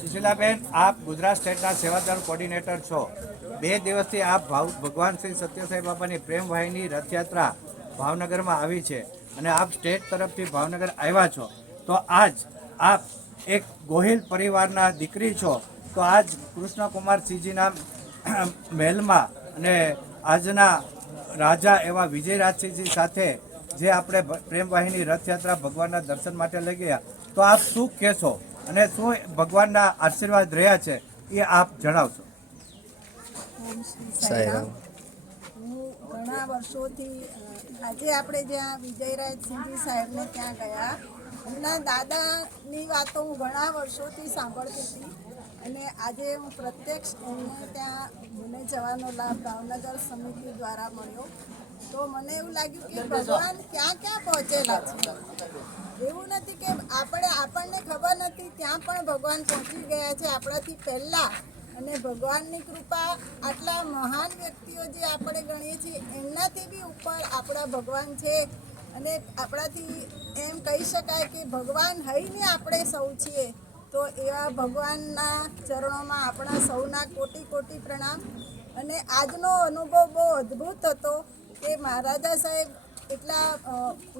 સુશીલાબેન, આપ ગુજરાત સ્ટેટના સેવાદાર કોર્ડિનેટર છો. 2 દિવસથી આપ ભગવાન શ્રી સત્યસાઈ બાબાની પ્રેમ વાહિની રથયાત્રા ભાવનગરમાં આવી છે અને આપ સ્ટેટ તરફથી ભાવનગર આવ્યા છો. તો આજ આપ એક ગોહિલ પરિવારના દીકરી છો, તો આજ કૃષ્ણકુમારસિંહજીના મહેલમાં અને આજના રાજા એવા વિજયરાજસિંહજી સાથે જે આપણે પ્રેમ વાહિની રથયાત્રા ભગવાનના દર્શન માટે લઈ ગયા, તો આપ શું કહેશો અને શું ભગવાનના આશીર્વાદ રહ્યા છે એ આપ જણાવશો. હું ઘણા વર્ષોથી આજે આપણે જ્યાં વિજયરાજસિંહજી સાહેબને ત્યાં ગયા, એમના દાદાની વાતો હું ઘણા વર્ષોથી સાંભળતી હતી અને આજે હું પ્રત્યક્ષ એમને ત્યાં મને જવાનો લાભ ભાવનગર સમિતિ દ્વારા મળ્યો. તો મને એવું લાગ્યું કે ભગવાન ક્યાં ક્યાં પહોંચેલા છે. એવું નથી કે આપણને ખબર નથી, ત્યાં પણ ભગવાન પહોંચી ગયા છે આપણાથી પહેલાં. અને ભગવાનની કૃપા આટલા મહાન વ્યક્તિઓ જે આપણે ગણીએ છીએ એમનાથી બી ઉપર આપણા ભગવાન છે. અને આપણાથી એમ કહી શકાય કે ભગવાન હઈને આપણે સૌ છીએ. તો એવા ભગવાનના ચરણોમાં આપણા સૌના કોટી કોટી પ્રણામ. અને આજનો અનુભવ બહુ અદ્ભુત હતો કે મહારાજા સાહેબ એટલા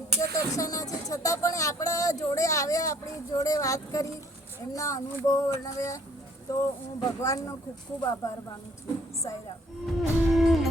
ઉચ્ચ કક્ષાના છે છતાં પણ આપણા જોડે આવ્યા, આપણી જોડે વાત કરી, એમના અનુભવો વર્ણવ્યા. તો હું ભગવાનનો ખૂબ ખૂબ આભાર માનું છું. સાંઈરામ.